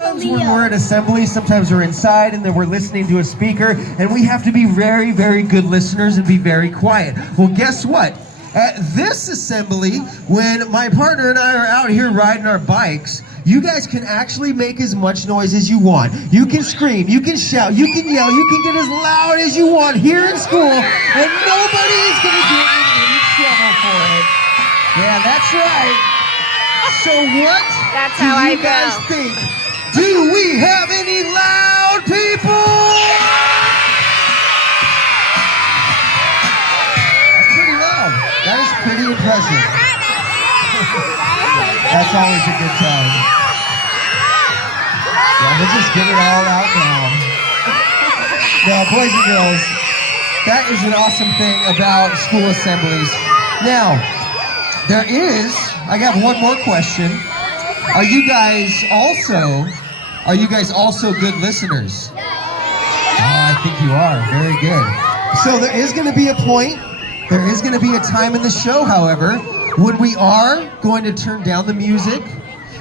Sometimes when we're at assembly, sometimes we're inside and then we're listening to a speaker, and we have to be very, very good listeners and be very quiet. Well, guess what? At this assembly, when my partner and I are out here riding our bikes, you guys can actually make as much noise as you want. You can scream, you can shout, you can yell, you can get as loud as you want here in school, and nobody is going to get in any trouble for it. Yeah, that's right. So what do you guys think? Do we have any loud people? That's pretty loud. That is pretty impressive. That's always a good time. Yeah, we'll just get it all out now. Now, boys and girls, that is an awesome thing about school assemblies. Now, I got one more question. Are you guys also good listeners? Oh, I think you are. Very good. So there is going to be a point, there is going to be a time in the show, however, when we are going to turn down the music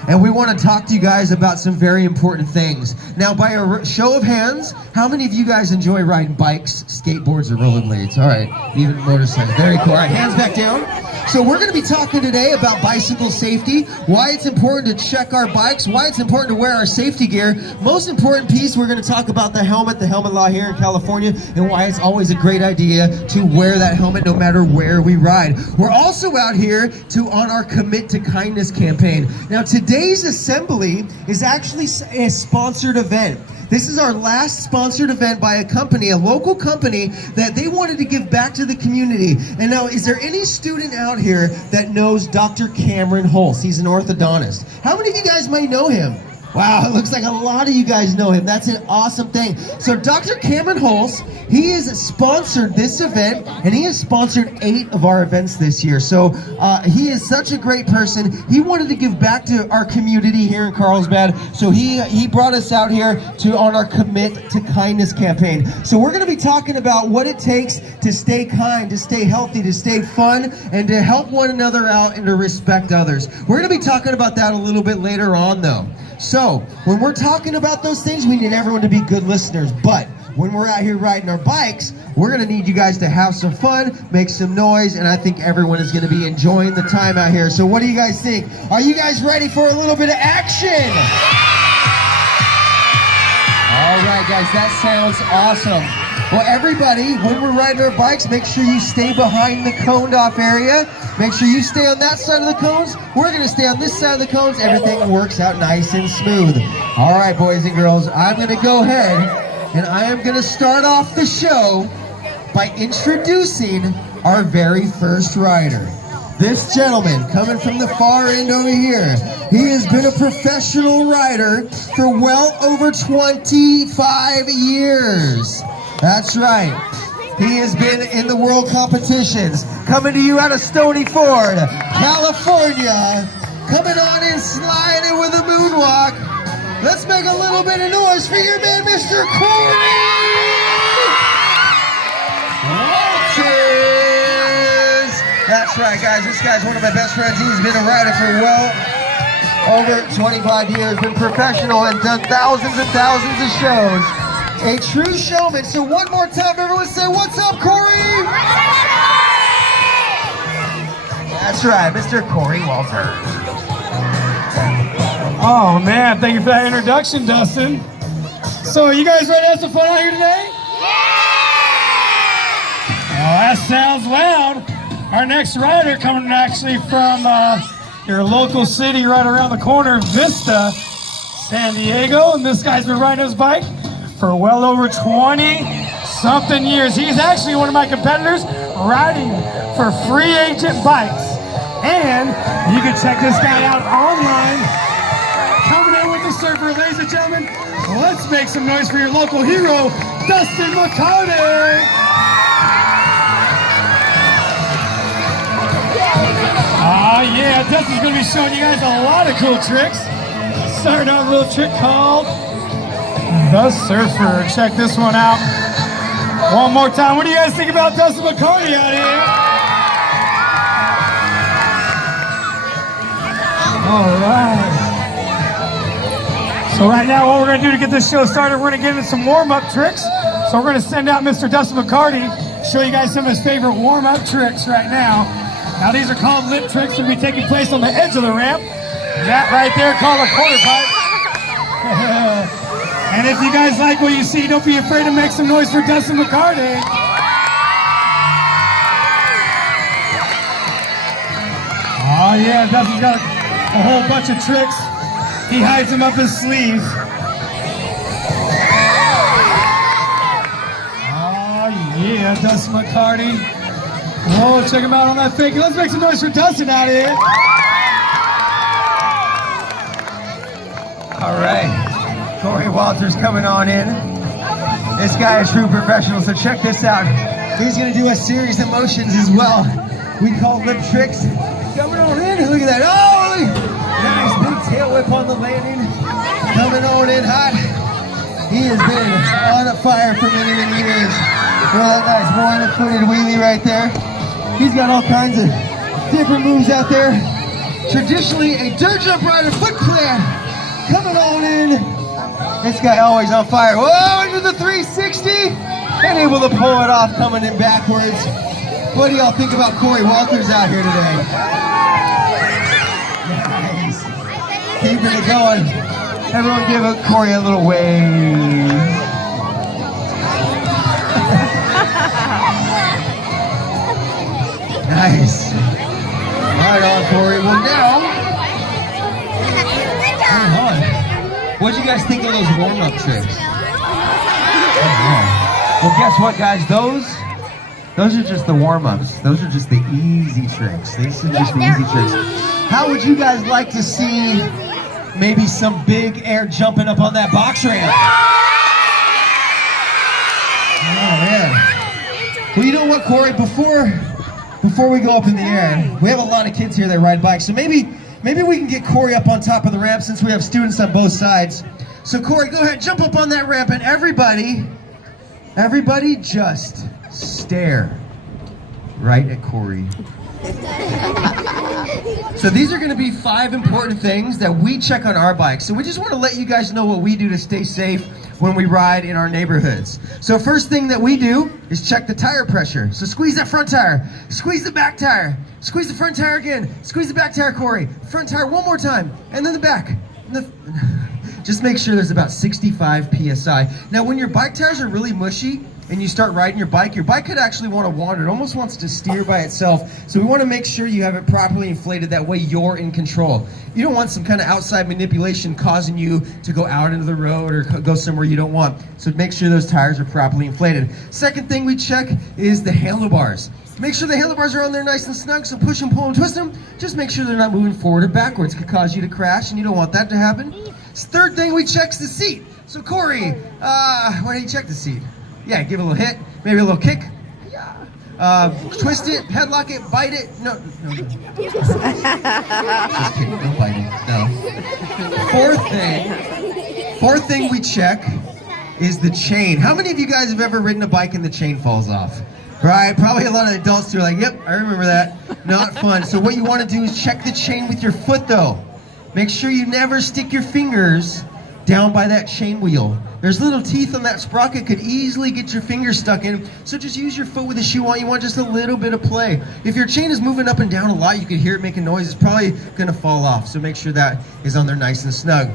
and we want to talk to you guys about some very important things. Now, by a show of hands, how many of you guys enjoy riding bikes, skateboards, or rollerblades? All right, even motorcycles. Very cool. All right, hands back down. So we're going to be talking today about bicycle safety, why it's important to check our bikes, why it's important to wear our safety gear. Most important piece, we're going to talk about the helmet law here in California, and why it's always a great idea to wear that helmet no matter where we ride. We're also out here on our Commit to Kindness campaign. Now, today's assembly is actually a sponsored event. This is our last sponsored event by a local company, that they wanted to give back to the community. And now, is there any student out here that knows Dr. Cameron Holst? He's an orthodontist. How many of you guys might know him? Wow, it looks like a lot of you guys know him. That's an awesome thing. So Dr. Cameron Holst, he has sponsored this event, and he has sponsored 8 of our events this year. So he is such a great person. He wanted to give back to our community here in Carlsbad. So he brought us out here on our Commit to Kindness campaign. So we're going to be talking about what it takes to stay kind, to stay healthy, to stay fun, and to help one another out and to respect others. We're going to be talking about that a little bit later on, though. So, when we're talking about those things, we need everyone to be good listeners. But when we're out here riding our bikes, we're going to need you guys to have some fun, make some noise, and I think everyone is going to be enjoying the time out here. So what do you guys think? Are you guys ready for a little bit of action? All right, guys, that sounds awesome. Well, everybody, when we're riding our bikes, make sure you stay behind the coned off area. Make sure you stay on that side of the cones. We're going to stay on this side of the cones. Everything works out nice and smooth. All right, boys and girls, I'm going to go ahead and I am going to start off the show by introducing our very first rider. This gentleman, coming from the far end over here, he has been a professional rider for well over 25 years. That's right. He has been in the world competitions. Coming to you out of Stony Ford, California. Coming on in, sliding with a moonwalk. Let's make a little bit of noise for your man, Mr. Corey Walters. That's right, guys. This guy's one of my best friends. He's been a rider for well over 25 years, been professional and done thousands and thousands of shows. A true showman. So one more time, everyone say, what's up, Corey? That's right, Mr. Corey Walters. Oh, man, thank you for that introduction, Dustin. So, are you guys ready to have some fun out here today? Oh, that sounds loud. Our next rider coming actually from your local city right around the corner, Vista, San Diego. And this guy's been riding his bike for well over 20-something years. He's actually one of my competitors riding for free agent bikes. And you can check this guy out online. Coming in with the surfer, ladies and gentlemen, let's make some noise for your local hero, Dustin McCarty. Yeah, Dustin's gonna be showing you guys a lot of cool tricks. Starting out with a little trick called the Surfer. Check this one out. One more time. What do you guys think about Dustin McCarty out here? All right. So right now, what we're going to do to get this show started, we're going to get into some warm-up tricks. So we're going to send out Mr. Dustin McCarty, show you guys some of his favorite warm-up tricks right now. Now these are called lip tricks that will be taking place on the edge of the ramp. That right there called a quarter pipe. And if you guys like what you see, don't be afraid to make some noise for Dustin McCarty. Oh yeah, Dustin's got a whole bunch of tricks. He hides them up his sleeve. Oh yeah, Dustin McCarty. Whoa, check him out on that fake. Let's make some noise for Dustin out here. All right, Corey Walters coming on in. This guy is true professional, so check this out. He's gonna do a series of motions as well. We call lip tricks. Coming on in, look at that. Oh, look. Nice big tail whip on the landing. Coming on in hot. He has been on fire for many, many years. Well, that nice one-footed wheelie right there. He's got all kinds of different moves out there. Traditionally, a dirt jump rider foot plant. Coming on in. This guy always on fire. Whoa, into the 360. And able to pull it off coming in backwards. What do y'all think about Corey Walters out here today? Nice. Keeping it going. Everyone give Corey a little wave. Nice. Right on, Corey. Well, now, hang on. What'd you guys think of those warm-up tricks? Well, guess what, guys? Those are just the warm-ups. Those are just the easy tricks. These are just the easy tricks. How would you guys like to see maybe some big air jumping up on that box ramp? Oh, man. Well, you know what, Corey? Before we go up in the air, we have a lot of kids here that ride bikes, so maybe we can get Corey up on top of the ramp since we have students on both sides. So Corey, go ahead, jump up on that ramp, and everybody just stare right at Corey. So these are going to be 5 important things that we check on our bikes. So we just want to let you guys know what we do to stay safe when we ride in our neighborhoods. So first thing that we do is check the tire pressure. So squeeze that front tire, squeeze the back tire, squeeze the front tire again, squeeze the back tire, Corey. Front tire one more time, and then the back. Just make sure there's about 65 PSI. Now when your bike tires are really mushy, and you start riding your bike could actually want to wander. It almost wants to steer by itself. So we want to make sure you have it properly inflated. That way you're in control. You don't want some kind of outside manipulation causing you to go out into the road or go somewhere you don't want. So make sure those tires are properly inflated. Second thing we check is the handlebars. Make sure the handlebars are on there nice and snug, so push them, pull them, twist them. Just make sure they're not moving forward or backwards. It could cause you to crash, and you don't want that to happen. Third thing we check is the seat. So Corey, why do you check the seat? Yeah, give it a little hit, maybe a little kick. Yeah. Twist it, headlock it, bite it. No. Just kidding, don't bite it. No. Fourth thing we check is the chain. How many of you guys have ever ridden a bike and the chain falls off? Right, probably a lot of adults who are like, yep, I remember that. Not fun. So what you want to do is check the chain with your foot though. Make sure you never stick your fingers down by that chain wheel. There's little teeth on that sprocket, could easily get your fingers stuck in, so just use your foot with the shoe on. You want just a little bit of play. If your chain is moving up and down a lot, you can hear it making noise, it's probably gonna fall off, so make sure that is on there nice and snug.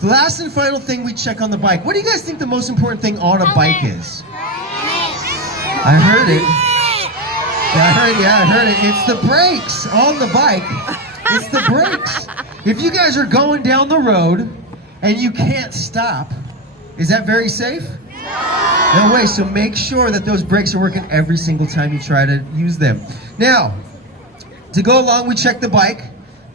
The last and final thing we check on the bike. What do you guys think the most important thing on a bike is? I heard it. I heard it. It's the brakes on the bike. It's the brakes. If you guys are going down the road and you can't stop, is that very safe? No way, so make sure that those brakes are working every single time you try to use them. Now, to go along, we check the bike,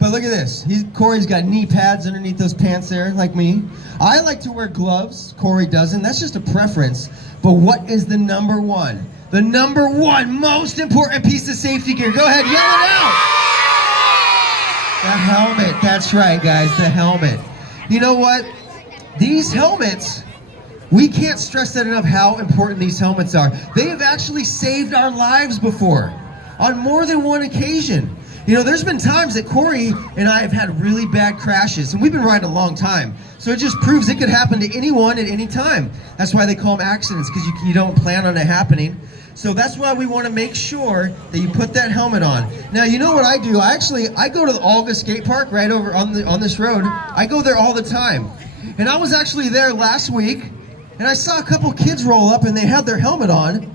but look at this. Corey's got knee pads underneath those pants there, like me. I like to wear gloves, Corey doesn't. That's just a preference. But what is the number one? The number one most important piece of safety gear. Go ahead, yell it out! The helmet, that's right, guys, the helmet. You know what? These helmets, we can't stress that enough how important these helmets are. They have actually saved our lives before, on more than one occasion. You know, there's been times that Corey and I have had really bad crashes, and we've been riding a long time. So it just proves it could happen to anyone at any time. That's why they call them accidents, because you don't plan on it happening. So that's why we want to make sure that you put that helmet on. Now, you know what I do? I go to the Olga skate park right over on this road. I go there all the time. And I was actually there last week, and I saw a couple kids roll up, and they had their helmet on,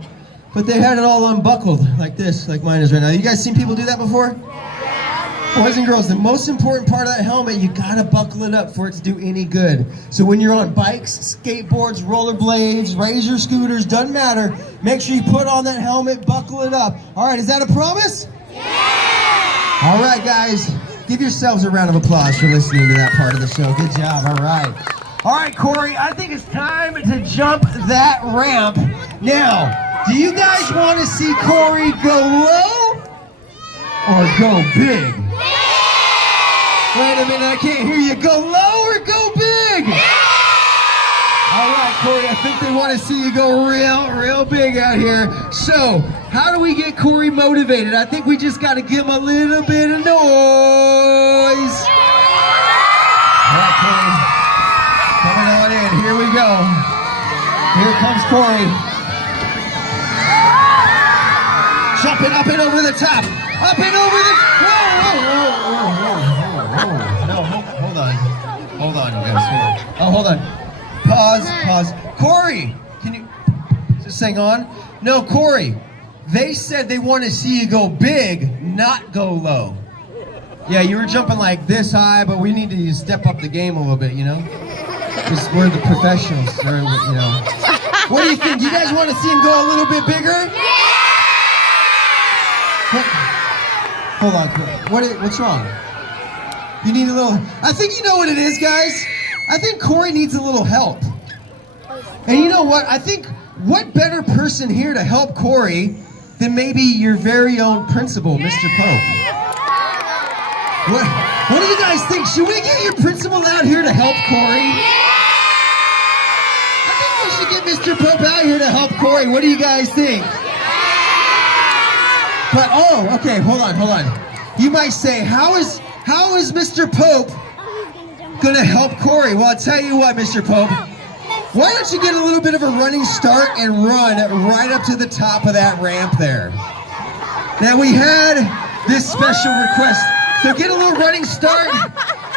but they had it all unbuckled like this, like mine is right now. You guys seen people do that before? Boys and girls, the most important part of that helmet, you gotta buckle it up for it to do any good. So when you're on bikes, skateboards, rollerblades, razor scooters, doesn't matter, make sure you put on that helmet, buckle it up. All right, is that a promise? Yeah! All right, guys, give yourselves a round of applause for listening to that part of the show. Good job, all right. All right, Corey, I think it's time to jump that ramp. Now, do you guys want to see Corey go low or go big? Wait a minute, I can't hear you. Go low or go big? All right, Corey, I think they want to see you go real big out here. So, how do we get Corey motivated? I think we just got to give him a little bit of noise. All right, Corey, coming on in. Here we go. Here comes Corey. Jumping up and over the top. Up and over the... No, hold on, you guys. Oh, hold on. Pause. Corey, can you... Is this thing on? No, Corey, they said they want to see you go big, not go low. Yeah, you were jumping like this high, but we need to step up the game a little bit, you know? Because we're the professionals, you know. What do you think? You guys want to see him go a little bit bigger? Hold on, what's wrong? You need a little... I think you know what it is, guys. I think Corey needs a little help. And you know what? I think what better person here to help Corey than maybe your very own principal, Mr. Pope? What do you guys think? Should we get your principal out here to help Corey? I think we should get Mr. Pope out here to help Corey. What do you guys think? But, oh, okay, hold on. You might say, how is Mr. Pope gonna help Corey? Well, I'll tell you what, Mr. Pope. Why don't you get a little bit of a running start and run right up to the top of that ramp there? Now, we had this special request. So get a little running start.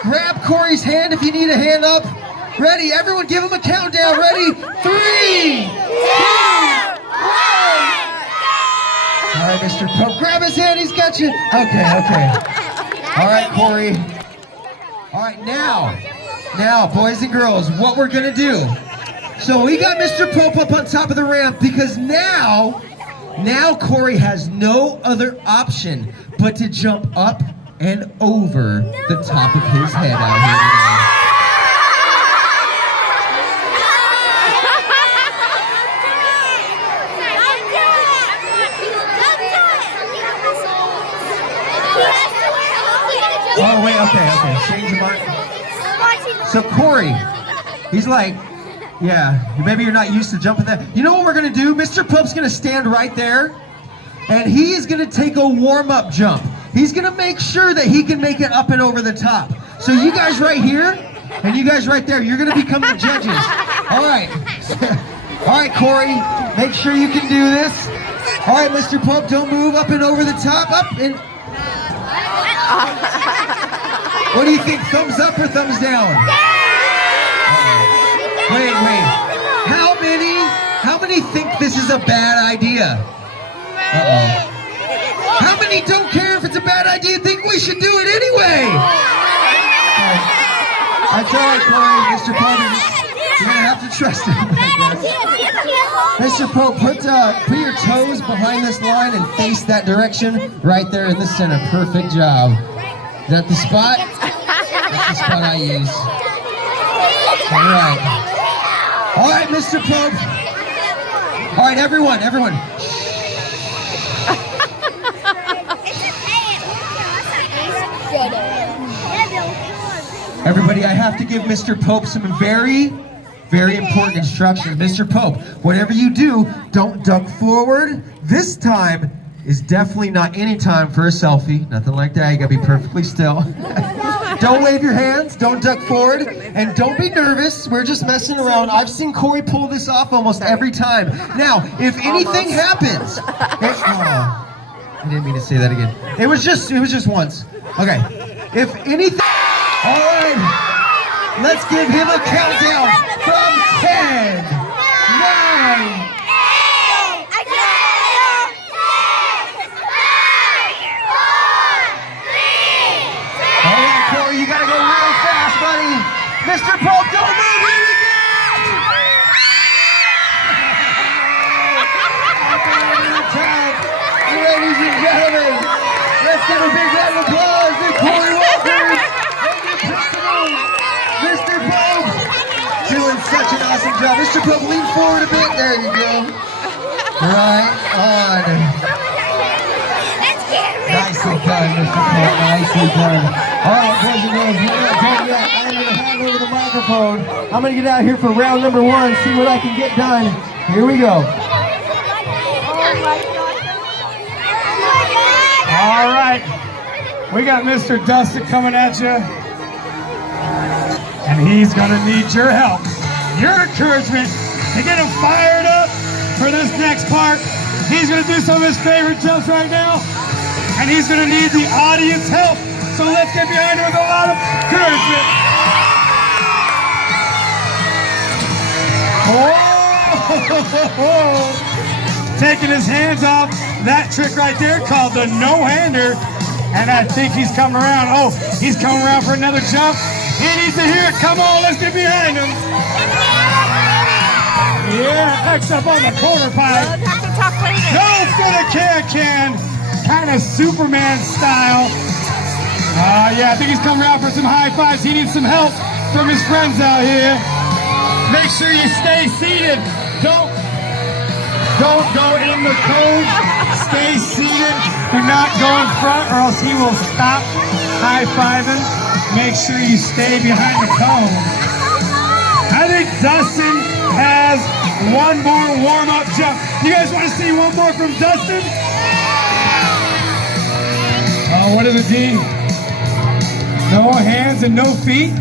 Grab Corey's hand if you need a hand up. Ready, everyone give him a countdown. Ready? 3, 2, 1. All right, Mr. Pope, grab his hand, he's got you. Okay. All right, Corey. All right, now, boys and girls, what we're gonna do. So we got Mr. Pope up on top of the ramp because now Corey has no other option but to jump up and over the top of his head out here. Oh, wait, okay. Change your mind. So Corey, he's like, yeah, maybe you're not used to jumping that. You know what we're gonna do? Mr. Pope's gonna stand right there, and he is gonna take a warm-up jump. He's gonna make sure that he can make it up and over the top. So you guys right here, and you guys right there, you're gonna become the judges. All right. All right, Corey, make sure you can do this. All right, Mr. Pope, don't move up and over the top, up and... What do you think, thumbs up or thumbs down? Wait. How many think this is a bad idea? How many don't care if it's a bad idea, think we should do it anyway? That's all right, Corey. Mr. Pope, you're gonna have to trust him. Mr. Pope, put your toes behind this line and face that direction right there in the center. Perfect job. Is that the spot? That's the spot I use. All right, Mr. Pope. All right, everyone. Everybody, I have to give Mr. Pope some very, very important instructions. Mr. Pope, whatever you do, don't duck forward. This time, is definitely not any time for a selfie. Nothing like that. You gotta be perfectly still. Don't wave your hands, don't duck forward, and don't be nervous. We're just messing around. I've seen Corey pull this off almost every time. Now, if anything happens, I didn't mean to say that again. It was just once. Okay. If anything, all right. Let's give him a countdown from 10, 9. You gotta go real fast, buddy. Mr. Pope, don't move. Here we go. Ladies and gentlemen, let's give a big round of applause to Corey Walters and your principal, Mr. Pope, doing such an awesome job. Mr. Pope, lean forward a bit. There you go. Right on. Nicely done, Mr. Pope. Nicely done. All right, boys and girls, we're not done yet. I'm going to hand over the microphone. I'm going to get out here for round number 1, see what I can get done. Here we go. All right, we got Mr. Dustin coming at you, and he's going to need your help, your encouragement to get him fired up for this next part. He's going to do some of his favorite jumps right now, and he's going to need the audience help. So let's get behind him with a lot of encouragement. Whoa! Taking his hands off that trick right there called the no-hander. And I think he's coming around. Oh, he's coming around for another jump. He needs to hear it. Come on, let's get behind him. Yeah, X up on the corner pipe. Go for the can-can. Kind of Superman style. Yeah, I think he's coming around for some high fives. He needs some help from his friends out here. Make sure you stay seated. Don't go in the cone. Stay seated. Do not go in front or else he will stop high-fiving. Make sure you stay behind the cone. I think Dustin has one more warm-up jump. You guys want to see one more from Dustin? Oh, what is it, D? No hands and no feet.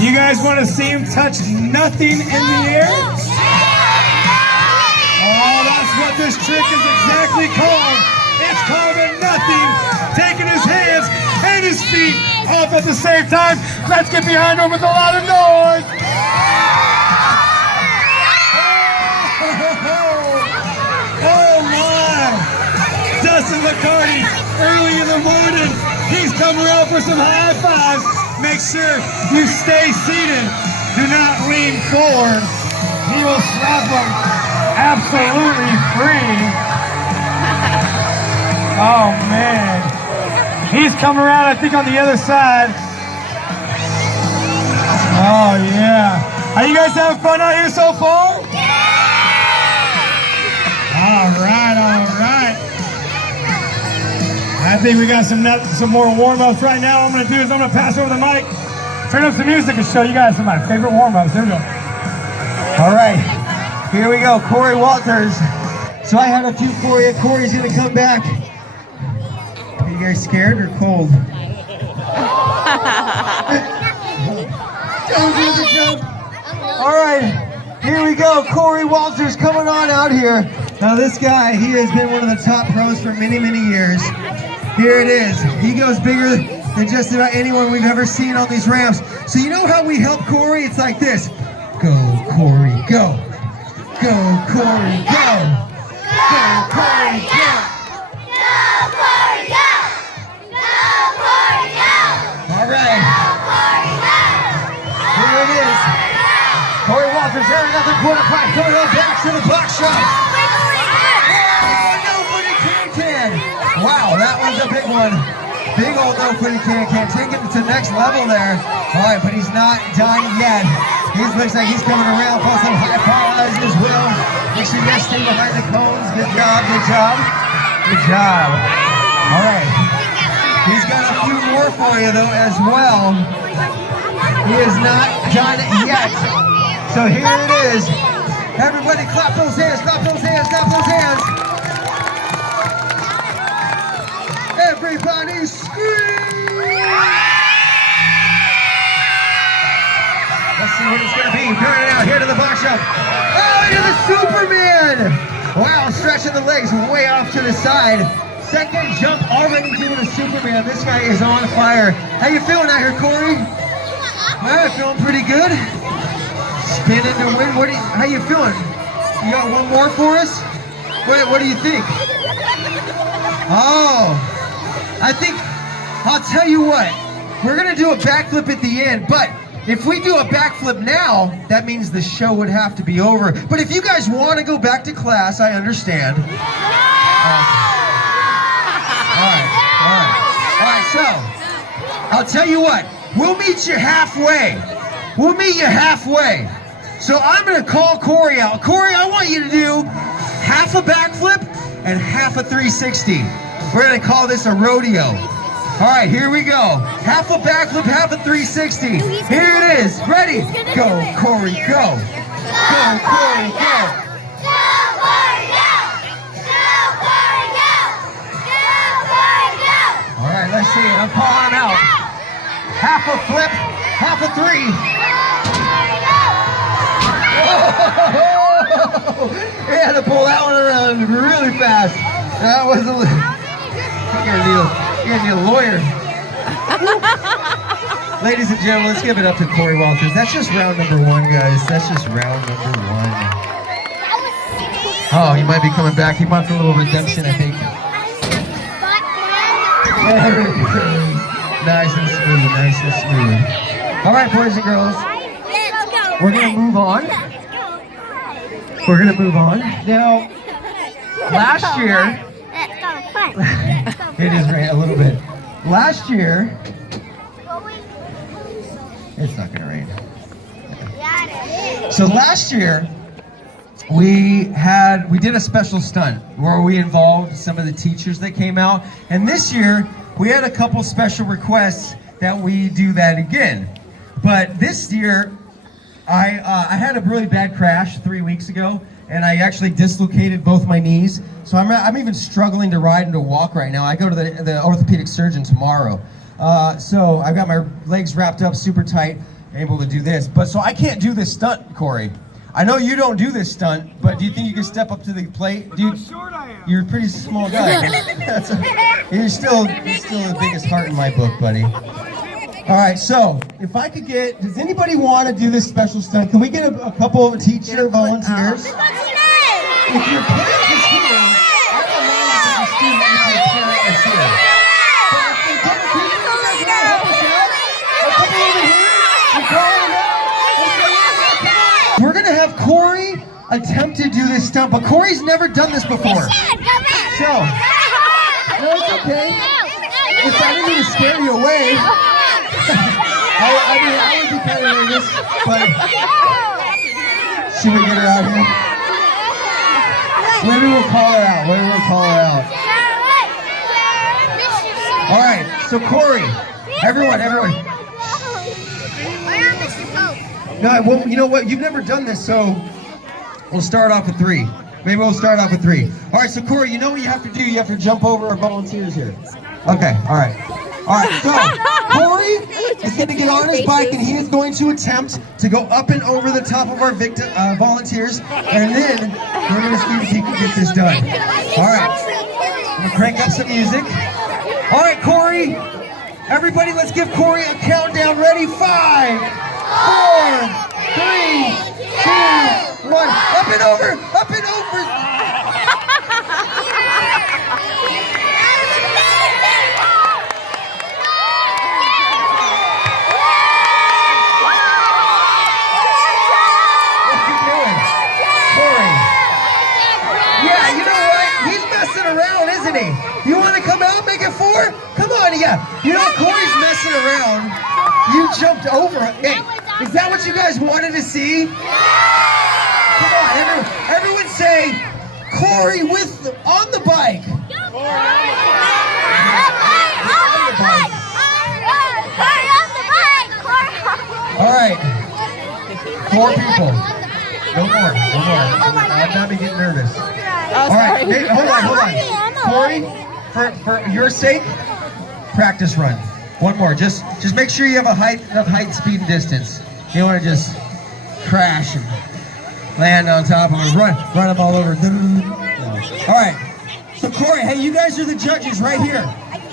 You guys want to see him touch nothing in the air? Oh, that's what this trick is exactly called. It's called a nothing. Taking his hands and his feet off at the same time. Let's get behind him with a lot of noise. Oh my! Dustin McCarty, early in the morning. He's coming around for some high fives. Make sure you stay seated. Do not lean forward. He will slap them absolutely free. Oh man. He's coming around, I think, on the other side. Oh yeah. Are you guys having fun out here so far? All right, all right. I think we got some more warm-ups right now. What I'm going to do is I'm going to pass over the mic, turn up some music, and show you guys some of my favorite warm-ups. Here we go. All right, here we go. Corey Walters. So I have a few for you. Corey's going to come back. Are you guys scared or cold? All right, here we go. Corey Walters coming on out here. Now this guy, he has been one of the top pros for many, many years. Here it is. He goes bigger than just about anyone we've ever seen on these ramps. So you know how we help Corey? It's like this. Go, Corey, go. Go, Corey, go. Go, Corey, go. Go, Corey, go. Go, Corey, go. All right. Go, Corey, go. Here it is. Corey Walters there, another quarter pipe coming on back to the box shot. Wow, that was a big one. Big old no footy can take it to the next level there. All right, but he's not done yet. He looks like he's coming around for some high fives as well. Make sure you guys stay behind the cones. Good job, good job. Good job. All right. He's got a few more for you though as well. He is not done yet. So here it is. Everybody clap those hands, clap those hands, clap those hands. Everybody scream! Let's see what it's gonna be. Turn it out here to the box jump. Oh, into the Superman! Wow, stretching the legs way off to the side. Second jump already doing a Superman. This guy is on fire. How you feeling out here, Corey? Feeling pretty good. Spinning to win. How you feeling? You got one more for us? What do you think? Oh, I'll tell you what. We're gonna do a backflip at the end, but if we do a backflip now, that means the show would have to be over. But if you guys want to go back to class, I understand. All right, so I'll tell you what, we'll meet you halfway. So I'm gonna call Corey out. Corey, I want you to do half a backflip and half a 360. We're gonna call this a rodeo. All right, here we go. Half a backflip, half a 360. Here it is, ready? Go, Corey, go. Go, Corey, go. All right, let's see it. I'm calling him out. Half a flip, half a three. Oh, he had to pull that one around really fast. That was a little... You're gonna need a lawyer. Ladies and gentlemen, let's give it up to Corey Walters. That's just round number one, guys. That's just round number one. Oh, he might be coming back. He wants a little redemption, I think. Nice and smooth, nice and smooth. All right, boys and girls. We're gonna move on. Now, last year, it is rain a little bit. Last year, it's not gonna rain. So last year, we did a special stunt where we involved some of the teachers that came out, and this year we had a couple special requests that we do that again. But this year, I had a really bad crash 3 weeks ago, and I actually dislocated both my knees. So I'm even struggling to ride and to walk right now. I go to the orthopedic surgeon tomorrow. So I've got my legs wrapped up super tight, able to do this. But so I can't do this stunt, Corey. I know you don't do this stunt, but do you think you can step up to the plate? Dude, how short I am. You're a pretty small guy. You're still the biggest heart in my book, buddy. All right, so if I could get, does anybody want to do this special stunt? Can we get a couple of teacher volunteers? If your parent is here, I don't mind if the student if your parent is here. But if they don't teach you, you guys want to help us out? I'll come over here and call them out. We're going to have Corey attempt to do this stunt, but Corey's never done this before. So, no, it's okay. If I didn't mean to scare you away. I would be kind of nervous, but should we get her out here? Maybe we'll call her out. All right, so Corey, everyone. No, well, you know what? You've never done this, so we'll start off with three. Maybe we'll start off with three. All right, so Corey, you know what you have to do? You have to jump over our volunteers here. Okay, all right, so Corey is going to get on his bike and he is going to attempt to go up and over the top of our volunteers, and then we're going to see if he can get this done. All right, I'm going to crank up some music. All right, Corey, everybody let's give Corey a countdown. Ready? 5, 4, 3, 2, 1. Up and over, up and over. You want to come out, make it 4? Come on, yeah. You know, Corey's messing around. You jumped over. Hey, is that what you guys wanted to see? Come on, everyone say, Corey on the bike. All right, 4 people. No more. I'm not getting nervous. All right, hold on. Corey, for your sake, practice run. One more. Just make sure you have enough height, speed, and distance. You don't want to just crash and land on top of them, run them all over. All right. So Corey, hey, you guys are the judges right here.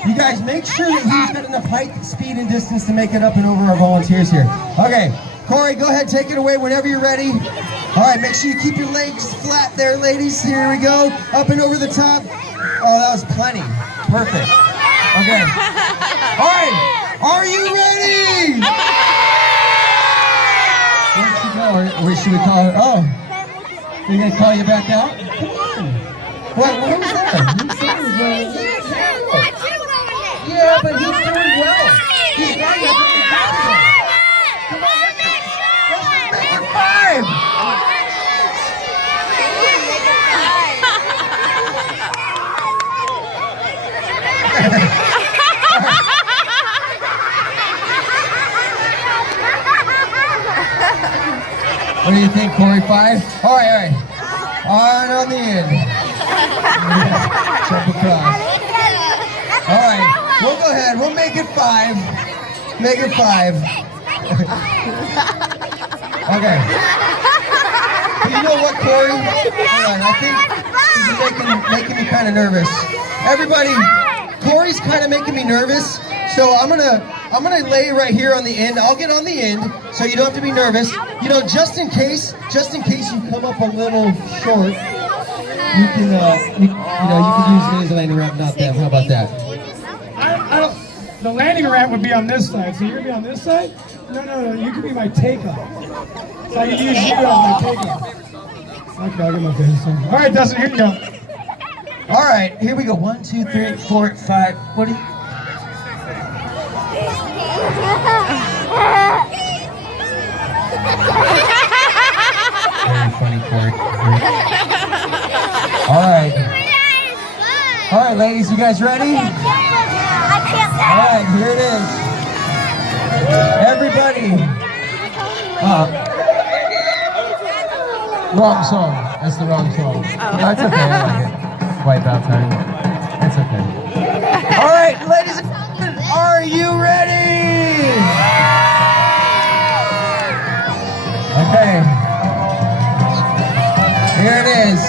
You guys make sure that he's got enough height, speed, and distance to make it up and over our volunteers here. Okay, Corey, go ahead, take it away whenever you're ready. All right, make sure you keep your legs flat there, ladies. Here we go, up and over the top. Oh, that was plenty. Perfect. Okay. All right, are you ready? Where'd she go? Or should we call her? Oh, we're gonna call you back out? Come on. What was that? Yeah, but he's doing well. He's right up in the castle. Come on, let's make it 5. What do you think, Corey? 5? All right. On the end. Jump across. All right, we'll go ahead. We'll make it 5. Make it 5. Okay. But you know what, Corey? Hold on. I think this is making me kind of nervous. Everybody, Corey's kind of making me nervous. So I'm gonna lay right here on the end. I'll get on the end, so you don't have to be nervous. You know, just in case you come up a little short, you can you can use me as a landing ramp, not them. How about that? The landing ramp would be on this side, so you're gonna be on this side? No, you can be my takeoff. So I can use you as my takeoff. Okay, I'll get my face on. All right, Dustin, here you go. All right, here we go. 1, 2, 3, 4, 5. What do you... Very funny, Corey. All right, ladies, you guys ready? All right, here it is. Everybody. Wrong song. That's the wrong song. That's okay. I like it. Wipeout time. It's okay. All right, ladies and gentlemen, are you ready? Okay. Here it is.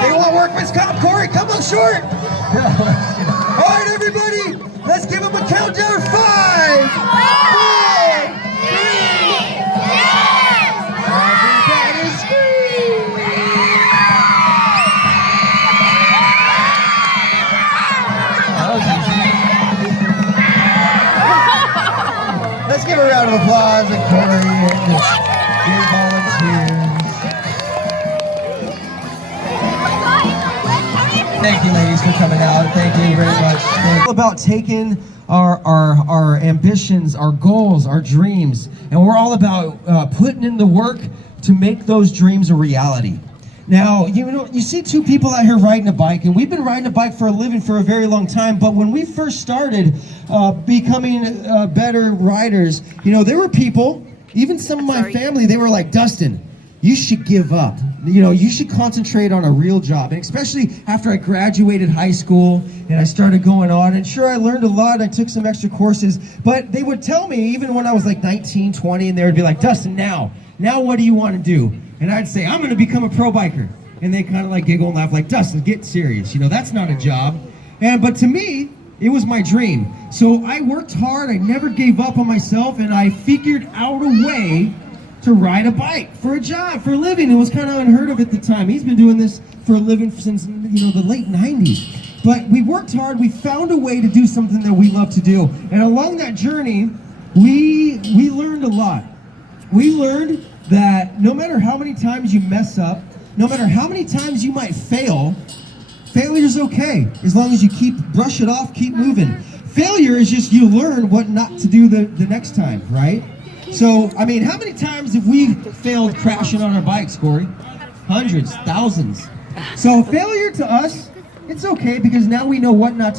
They want workman's comp, Corey. Come on, short. All right, everybody. Let's give them a countdown. 5, 4, 3, 2. Everybody scream. That was easy. Let's give a round of applause to Corey and your volunteers. Thank you, ladies, for coming out. Thank you very much. All about taking our ambitions, our goals, our dreams, and we're all about putting in the work to make those dreams a reality. Now, you see 2 people out here riding a bike, and we've been riding a bike for a living for a very long time, but when we first started becoming better riders, there were people, even some of my family, they were like, Dustin, you should give up. You should concentrate on a real job. And especially after I graduated high school and I started going on, and sure, I learned a lot. I took some extra courses, but they would tell me, even when I was like 19, 20, and they would be like, Dustin, now what do you want to do? And I'd say, I'm going to become a pro biker. And they kind of like giggle and laugh like, Dustin, get serious. That's not a job. But to me, it was my dream. So I worked hard. I never gave up on myself, and I figured out a way to ride a bike for a job, for a living. It was kind of unheard of at the time. He's been doing this for a living since the late 90s. But we worked hard. We found a way to do something that we love to do. And along that journey, we learned a lot. We learned that no matter how many times you mess up, no matter how many times you might fail, failure's okay, as long as you brush it off, keep moving. Failure is just you learn what not to do the next time, right? So, I mean, how many times have we failed crashing on our bikes, Corey? Hundreds, thousands. So failure to us, it's okay, because now we know what not to do.